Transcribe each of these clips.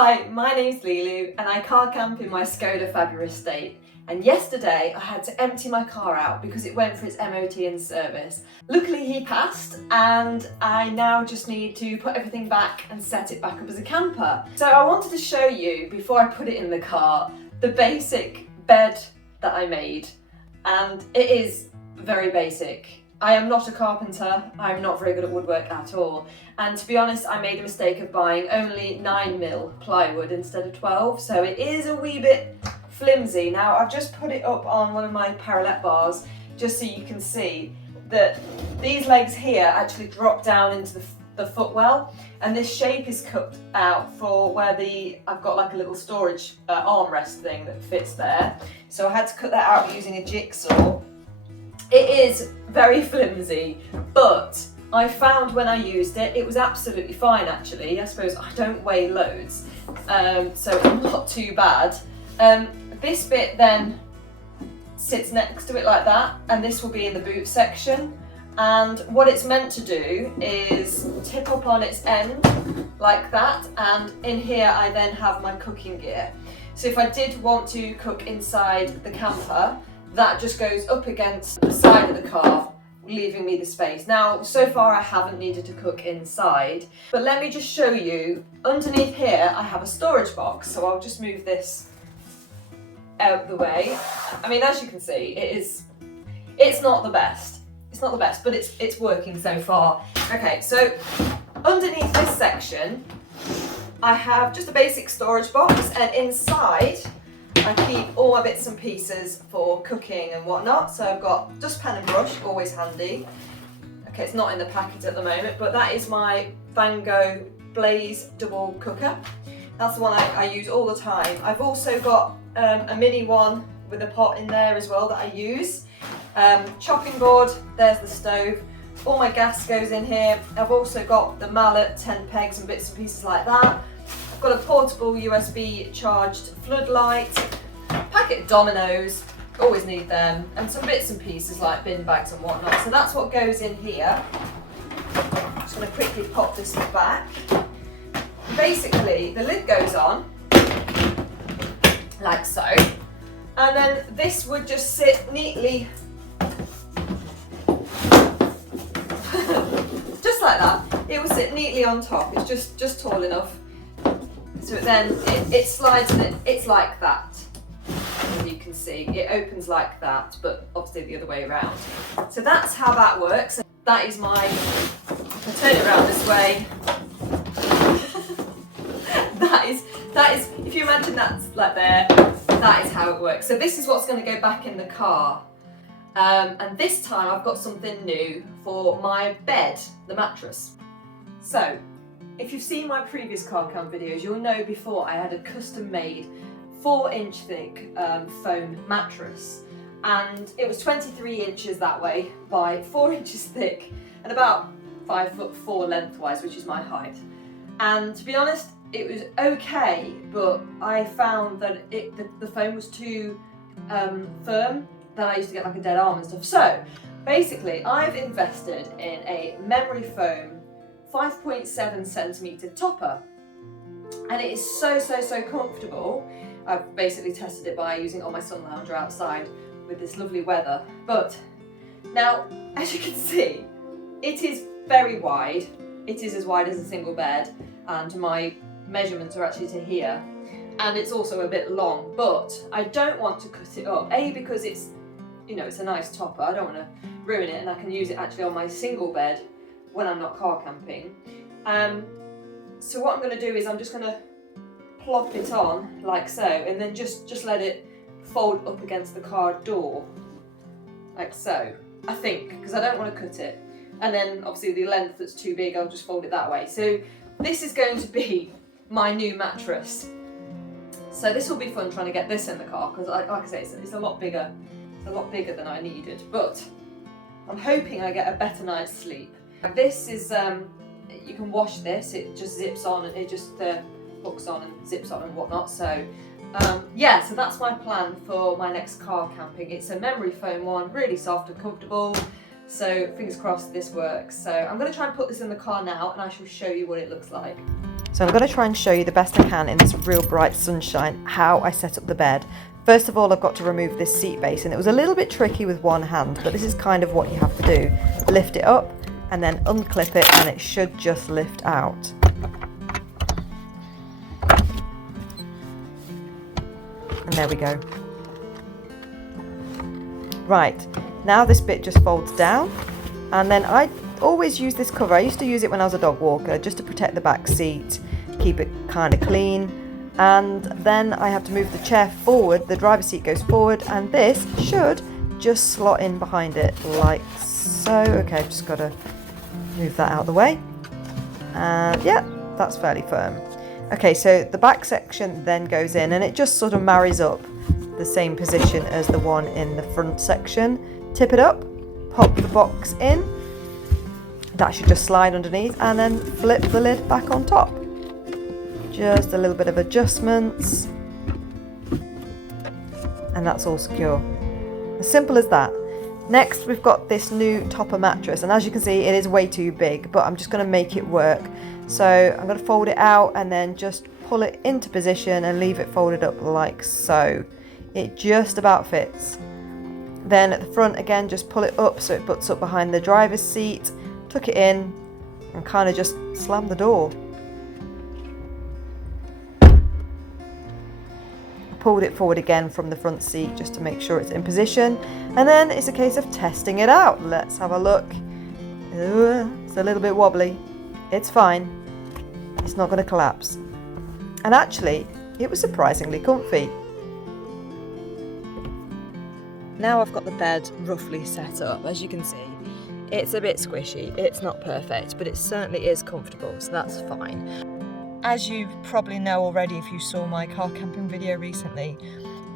Hi, my name's Lilu and I car camp in my Skoda Fabia estate. And yesterday I had to empty my car out because it went for its MOT and service. Luckily he passed and I now just need to put everything back and set it back up as a camper. So I wanted to show you, before I put it in the car, the basic bed that I made. And it is very basic. I am not a carpenter, I'm not very good at woodwork at all. And to be honest, I made a mistake of buying only 9mm plywood instead of 12, so it is a wee bit flimsy. Now I've just put it up on one of my parallel bars just so you can see that these legs here actually drop down into the footwell, and this shape is cut out for where I've got like a little storage armrest thing that fits there. So I had to cut that out using a jigsaw. It is very flimsy, but I found when I used it, it was absolutely fine actually. I suppose I don't weigh loads, so I'm not too bad. This bit then sits next to it like that, and this will be in the boot section. And what it's meant to do is tip up on its end like that, and in here I then have my cooking gear. So if I did want to cook inside the camper, that just goes up against the side of the car, leaving me the space. Now, so far I haven't needed to cook inside, but let me just show you. Underneath here, I have a storage box, so I'll just move this out of the way. I mean, as you can see, it's not the best. It's not the best, but it's working so far. Okay, so underneath this section, I have just a basic storage box, and inside, I keep all my bits and pieces for cooking and whatnot. So I've got dustpan and brush, always handy. Okay, it's not in the packet at the moment, but that is my Van Gogh Blaze double cooker. That's the one I use all the time. I've also got a mini one with a pot in there as well that I use. Chopping board, there's the stove. All my gas goes in here. I've also got the mallet, tent pegs and bits and pieces like that. I've got a portable USB charged floodlight, packet of dominoes, always need them, and some bits and pieces like bin bags and whatnot. So that's what goes in here. I'm just going to quickly pop this back. Basically, the lid goes on, like so, and then this would just sit neatly, just like that. It will sit neatly on top. It's just tall enough. So then it slides and it's like that, as you can see. It opens like that, but obviously the other way around. So that's how that works. That is my, if I turn it around this way, that is, if you imagine that's like there, that is how it works. So this is what's going to go back in the car. And this time I've got something new for my bed, the mattress. So, if you've seen my previous car camp videos, you'll know before I had a custom made 4-inch thick foam mattress, and it was 23 inches that way by 4 inches thick and about 5'4" lengthwise, which is my height. And to be honest, it was okay, but I found that the foam was too firm. Then I used to get like a dead arm and stuff. So basically, I've invested in a memory foam 5.7 centimetre topper, and it is so comfortable. I've basically tested it by using it on my sun lounger outside with this lovely weather. But now, as you can see, it is very wide. It is as wide as a single bed, and my measurements are actually to here, and it's also a bit long, but I don't want to cut it up. A, because it's, you know, it's a nice topper. I don't want to ruin it, and I can use it actually on my single bed when I'm not car camping. So what I'm going to do is I'm just going to plop it on like so, and then just let it fold up against the car door like so, I think, because I don't want to cut it. And then obviously the length that's too big, I'll just fold it that way. So this is going to be my new mattress. So this will be fun trying to get this in the car, because like I say, it's a lot bigger. It's a lot bigger than I needed, but I'm hoping I get a better night's sleep. This is, you can wash this, it just zips on and it just hooks on and zips on and whatnot. So yeah, so that's my plan for my next car camping. It's a memory foam one, really soft and comfortable. So fingers crossed this works. So I'm going to try and put this in the car now, and I shall show you what it looks like. So I'm going to try and show you the best I can in this real bright sunshine how I set up the bed. First of all, I've got to remove this seat base, and it was a little bit tricky with one hand, but this is kind of what you have to do. Lift it up and then unclip it, and it should just lift out. And there we go. Right, now this bit just folds down, and then I always use this cover. I used to use it when I was a dog walker just to protect the back seat, keep it kind of clean. And then I have to move the chair forward, the driver's seat goes forward, and this should just slot in behind it like so. Okay, I've just got to move that out of the way. And yeah, that's fairly firm. Okay, so the back section then goes in, and it just sort of marries up the same position as the one in the front section. Tip it up, pop the box in. That should just slide underneath, and then flip the lid back on top. Just a little bit of adjustments, and that's all secure. As simple as that. Next, we've got this new topper mattress, and as you can see, it is way too big, but I'm just going to make it work. So I'm going to fold it out and then just pull it into position and leave it folded up like so. It just about fits. Then at the front again, just pull it up so it butts up behind the driver's seat, tuck it in, and kind of just slam the door. Pulled it forward again from the front seat just to make sure it's in position, and then it's a case of testing it out. Let's have a look. It's a little bit wobbly. It's fine. It's not going to collapse. And actually, it was surprisingly comfy. Now I've got the bed roughly set up. As you can see, it's a bit squishy. It's not perfect, but it certainly is comfortable, so that's fine. As you probably know already if you saw my car camping video recently,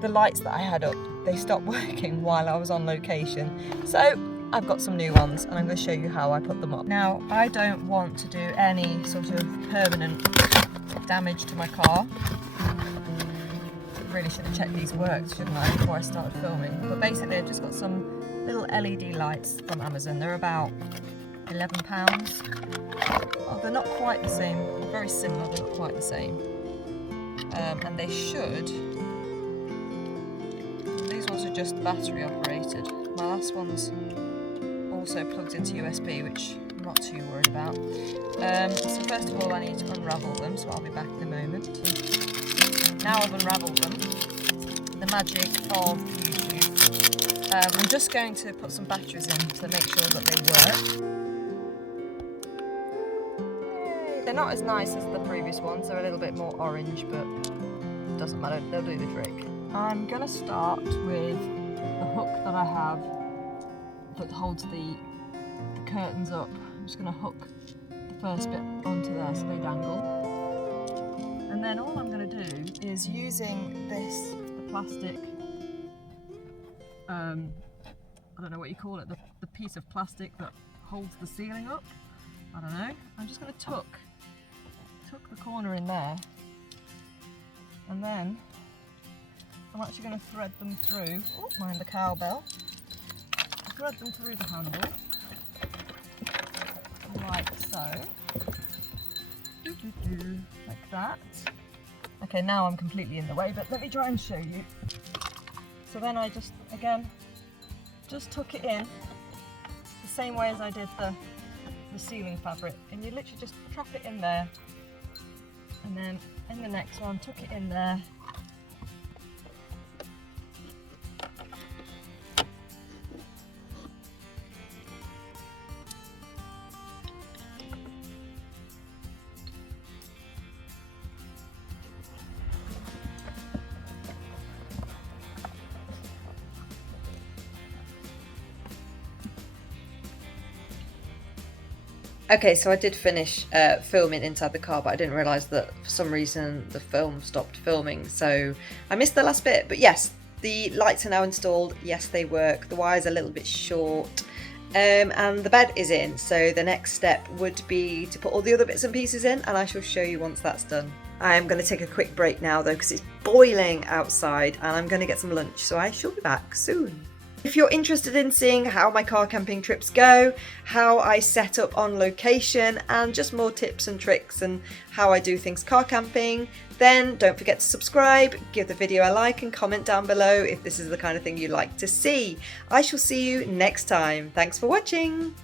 the lights that I had up, they stopped working while I was on location. So I've got some new ones, and I'm going to show you how I put them up. Now, I don't want to do any sort of permanent damage to my car. Really should have checked these worked, shouldn't I, before I started filming. But basically I've just got some little LED lights from Amazon. They're about £11. Oh, they're not quite the same. They're very similar, but not quite the same. And they should... These ones are just battery operated. My last one's also plugged into USB, which I'm not too worried about. So first of all I need to unravel them, so I'll be back in a moment. Now I've unravelled them, the magic of YouTube. I'm just going to put some batteries in to make sure that they work. Yay. They're not as nice as the previous ones, they're a little bit more orange, but it doesn't matter, they'll do the trick. I'm going to start with the hook that I have that holds the curtains up. I'm just going to hook the first bit onto there so they dangle. And then all I'm going to do is using the plastic, I don't know what you call it, the piece of plastic that holds the ceiling up, I don't know. I'm just going to tuck the corner in there, and then I'm actually going to thread them through, oh, mind the cowbell, thread them through the handle, like so. Like that. Okay, now I'm completely in the way, but let me try and show you. So then I just, again, just tuck it in the same way as I did the ceiling fabric, and you literally just trap it in there, and then in the next one, tuck it in there. Okay, so I did finish filming inside the car, but I didn't realise that for some reason the film stopped filming, so I missed the last bit. But yes, the lights are now installed. Yes, they work. The wire's a little bit short, and the bed is in. So the next step would be to put all the other bits and pieces in, and I shall show you once that's done. I am going to take a quick break now though, because it's boiling outside, and I'm going to get some lunch, so I shall be back soon. If you're interested in seeing how my car camping trips go, how I set up on location, and just more tips and tricks and how I do things car camping, then don't forget to subscribe, give the video a like and comment down below if this is the kind of thing you'd like to see. I shall see you next time. Thanks for watching.